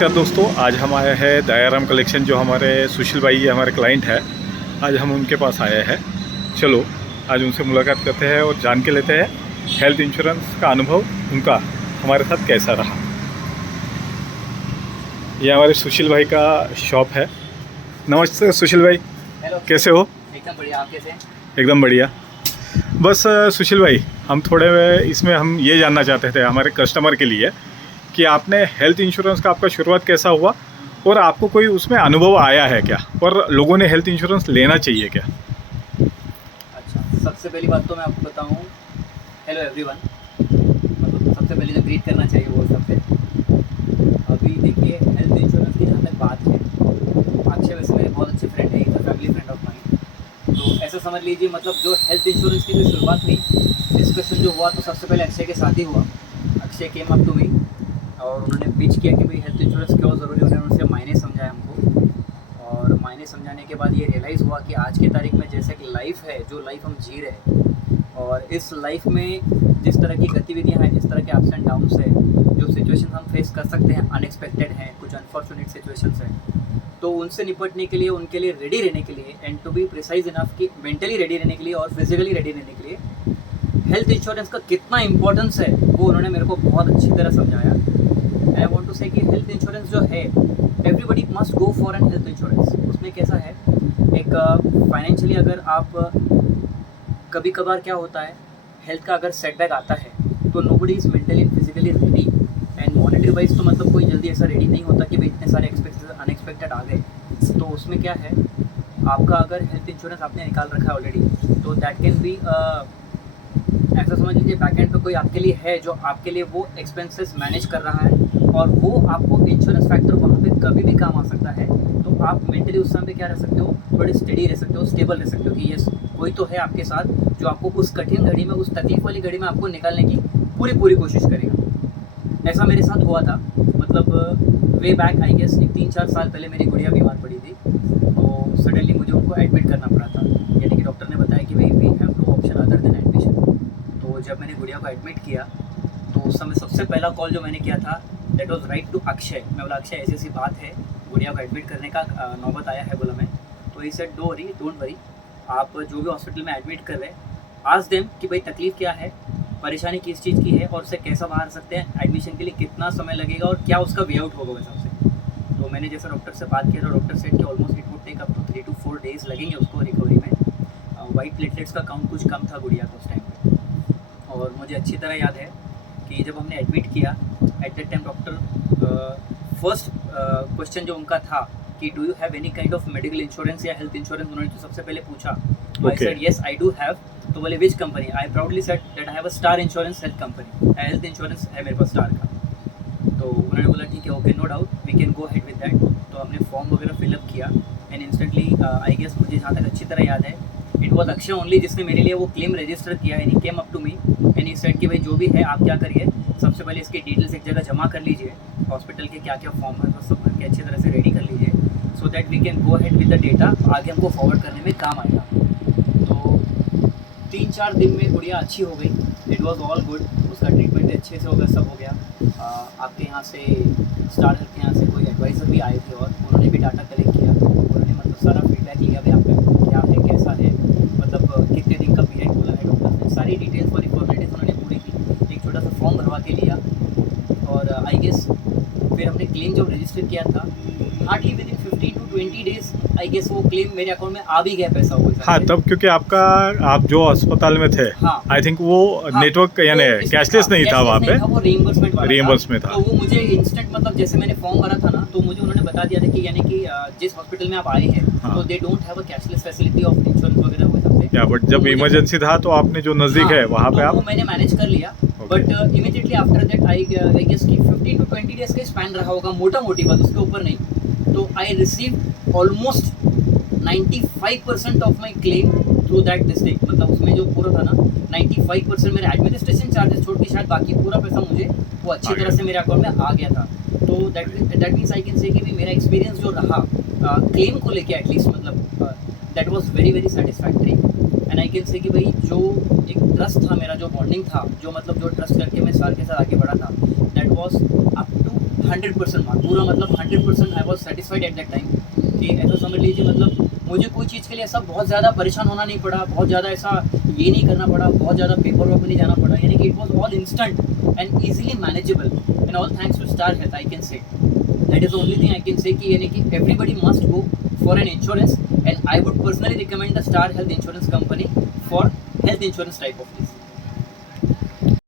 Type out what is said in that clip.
नमस्कार दोस्तों, आज हम आए हैं दयाराम कलेक्शन। जो हमारे सुशील भाई हमारे क्लाइंट है, आज हम उनके पास आए हैं। चलो आज उनसे मुलाकात करते हैं और जान के लेते हैं हेल्थ इंश्योरेंस का अनुभव उनका हमारे साथ कैसा रहा। ये हमारे सुशील भाई का शॉप है। नमस्ते सुशील भाई। हेलो, कैसे हो? एकदम बढ़िया। आप कैसे हैं? एकदम बढ़िया। बस सुशील भाई, हम थोड़े इसमें हम ये जानना चाहते थे हमारे कस्टमर के लिए कि आपने हेल्थ इंश्योरेंस का आपका शुरुआत कैसा हुआ और आपको कोई उसमें अनुभव आया है क्या, और लोगों ने हेल्थ इंश्योरेंस लेना चाहिए क्या? अच्छा, सबसे पहली बात तो मैं आपको बताऊं, हेलो एवरीवन। मतलब सबसे पहले जो ग्रीट करना चाहिए वो सबसे। अभी देखिए, हेल्थ इंश्योरेंस की जहाँ तक बात है, अक्षय वैसे मेरे बहुत अच्छे फ्रेंड है, फैमिली फ्रेंड ऑफ माइन। तो ऐसा समझ लीजिए, मतलब जो हेल्थ इंश्योरेंस की जो शुरुआत हुई, डिस्कशन जो हुआ, तो सबसे पहले अक्षय के साथ ही हुआ। Akshay came up to me और उन्होंने पिच किया कि भाई हेल्थ इंश्योरेंस क्यों ज़रूरी है। उन्होंने उनसे मायने समझाया हमको, और मायने समझाने के बाद ये रियलाइज़ हुआ कि आज की तारीख में जैसे कि लाइफ है, जो लाइफ हम जी रहे हैं, और इस लाइफ में जिस तरह की गतिविधियां हैं, जिस तरह के अप्स एंड डाउन्स है, जो सिचुएशन हम फेस कर सकते हैं, अनएक्सपेक्टेड हैं, कुछ अनफॉर्चुनेट सिचुएशंस हैं, तो उनसे निपटने के लिए, उनके लिए रेडी रहने के लिए, and to be precise enough कि मेंटली रेडी रहने के लिए और फिजिकली रेडी रहने के लिए हेल्थ इंश्योरेंस का कितना इंपॉर्टेंस है, वो उन्होंने मेरे को बहुत अच्छी तरह समझाया। आई वॉन्ट टू से कि हेल्थ इंश्योरेंस जो है, everybody must go for an health insurance. उसमें कैसा है, एक फाइनेंशियली अगर आप कभी कभार क्या होता है, हेल्थ का अगर सेटबैक आता है तो nobody is mentally and physically ready, and monetary wise तो मतलब कोई जल्दी ऐसा रेडी नहीं होता कि भाई इतने सारे अनएक्सपेक्टेड आ गए। तो उसमें क्या है, आपका अगर हेल्थ इंश्योरेंस आपने निकाल रखा है ऑलरेडी, तो दैट कैन बी ऐसा समझ लीजिए बैकएंड पे कोई आपके लिए है जो आपके लिए वो एक्सपेंसेस मैनेज कर रहा है, और वो आपको इंश्योरेंस फैक्टर वहाँ पे कभी भी काम आ सकता है। तो आप मेंटली उस समय पे क्या रह सकते हो, थोड़े स्टेडी रह सकते हो, स्टेबल रह सकते हो कि यस, कोई तो है आपके साथ जो आपको उस कठिन घड़ी में, उस तकलीफ वाली घड़ी में आपको निकालने की पूरी कोशिश करेगा। ऐसा मेरे साथ हुआ था। मतलब वे बैक आई गेस 3-4 साल पहले मेरी गुड़िया बीमार पड़ी थी, तो सडनली मुझे उनको एडमिट करना पड़ा था। यानी कि डॉक्टर ने बताया कि भाई we have no option other than admission. तो जब मैंने गुड़िया को एडमिट किया, तो उस समय सबसे पहला कॉल जो मैंने किया था, that was right to Akshay. मैं बोला, अक्षय ऐसी बात है, गुड़िया को एडमिट करने का नौबत आया है, बोला मैं। तो ही सेड डोंट वरी, आप जो भी हॉस्पिटल में एडमिट कर रहे हैं, आस्क देम कि भाई तकलीफ क्या है, परेशानी किस चीज़ की है, और उससे कैसा बाहर सकते हैं, एडमिशन के लिए कितना समय लगेगा और क्या उसका वे आउट होगा उस हिसाब से। तो मैंने जैसे डॉक्टर से बात किया, तो डॉक्टर सेड कि almost it would take up to 3 to 4 days लगेंगे उसको रिकवरी में। वाइट प्लेटलेट्स का काउंट कुछ कम था गुड़िया को उस टाइम पे। और मुझे अच्छी तरह याद है कि जब हमने एडमिट किया, eight that time doctor first question जो उनका था कि do you have any kind of medical insurance या हेल्थ इंश्योरेंस, उन्होंने तो सबसे पहले पूछा। तो I said yes I do have. तो बोले which company? I proudly said that I have a star insurance health company, health insurance है मेरे पास स्टार का। तो उन्होंने बोला ठीक है, okay, no doubt, we can go head with that. तो हमने फॉर्म वगैरह फिलअप किया, एंड इंस्टेंटली आई गेस मुझे जहाँ तक अच्छी तरह याद है, इट वॉज अक्षय ओनली जिसने मेरे लिए वो क्लेम रजिस्टर किया, and he came up to me and he said कि भाई जो भी है आप क्या करिए, सबसे पहले इसकी डिटेल्स एक जगह जमा कर लीजिए, हॉस्पिटल के क्या क्या फॉर्म है वो सब भर के अच्छी तरह से रेडी कर लीजिए, so that we can go head with the data, आगे हमको फॉरवर्ड करने में काम आएगा। तो 3-4 दिन में गुड़िया अच्छी हो गई, इट वॉज ऑल गुड, उसका ट्रीटमेंट अच्छे से हो गया, सब हो गया। आपके यहाँ से, स्टार हेल्थ के यहाँ से कोई एडवाइज़र भी आए थे, और उन्होंने भी डाटा कलेक्ट किया, उन्होंने मतलब सारा फीडबैक लिया भाई आपका क्या है, कैसा है, मतलब कितने दिन का पीरियड बोला है डॉक्टर ने, सारी डिटेल्स और फॉर्मेलिटीज़ उन्होंने पूरी की, एक छोटा सा फॉर्म भरवा के लिया, और आई गेस फिर हमने क्लेम जब रजिस्टर किया था, hardly within 15 to 20 days I guess वो क्लेम मेरे अकाउंट में आ भी गया पैसा हो गया। हाँ, तब क्योंकि आप जो अस्पताल में थे, हाँ, आई थिंक वो नेटवर्क यानी कैशलेस नहीं था वहाँ पे, वो रीइंबर्समेंट था। तो वो मुझे इंस्टेंट, मतलब जैसे मैंने फॉर्म भरा था ना, तो मुझे उन्होंने बता दिया था कि यानी कि जिस हॉस्पिटल में आप आए हैं, हाँ, तो they don't have a cashless facility of insurance वगैरह वो सब से। या बट जब इमरजेंसी था तो आपने जो नज़दीक हाँ, है वहाँ पे तो आप, वो मैंने मैनेज कर लिया, but immediately after that I guess कि 15 to 20 डेज का स्पैन रहा होगा, मोटा मोटी बात, उसके ऊपर नहीं। तो I receive almost 95% of my claim through that district, मतलब उसमें जो पूरा था ना, 95% मेरे एडमिनिस्ट्रेशन चार्जेस छोड़ के शायद बाकी पूरा पैसा मुझे वो अच्छी तरह से मेरे अकाउंट में आ गया था। तो that means I can say कि मेरा एक्सपीरियंस जो रहा क्लेम को लेके एटलीस्ट, मतलब that was very satisfactory, and I can say कि भाई जो एक ट्रस्ट था मेरा, जो बॉन्डिंग था, जो मतलब जो ट्रस्ट करके मैं साल के साथ आगे बढ़ा था, that was up to 100% mark, पूरा मतलब 100% I was satisfied at that time कि ऐसा समझ लीजिए मतलब मुझे कोई चीज़ के लिए ऐसा बहुत ज़्यादा परेशान होना नहीं पड़ा, बहुत ज़्यादा ऐसा ये नहीं करना पड़ा, बहुत ज़्यादा पेपर वर्क में नहीं जाना पड़ा, यानी कि it was all instant and easily manageable and all thanks to Star Health I can say. That is the only thing I can say कि यानी कि everybody must go for an insurance and I would personally recommend the Star Health insurance company for health insurance type of this.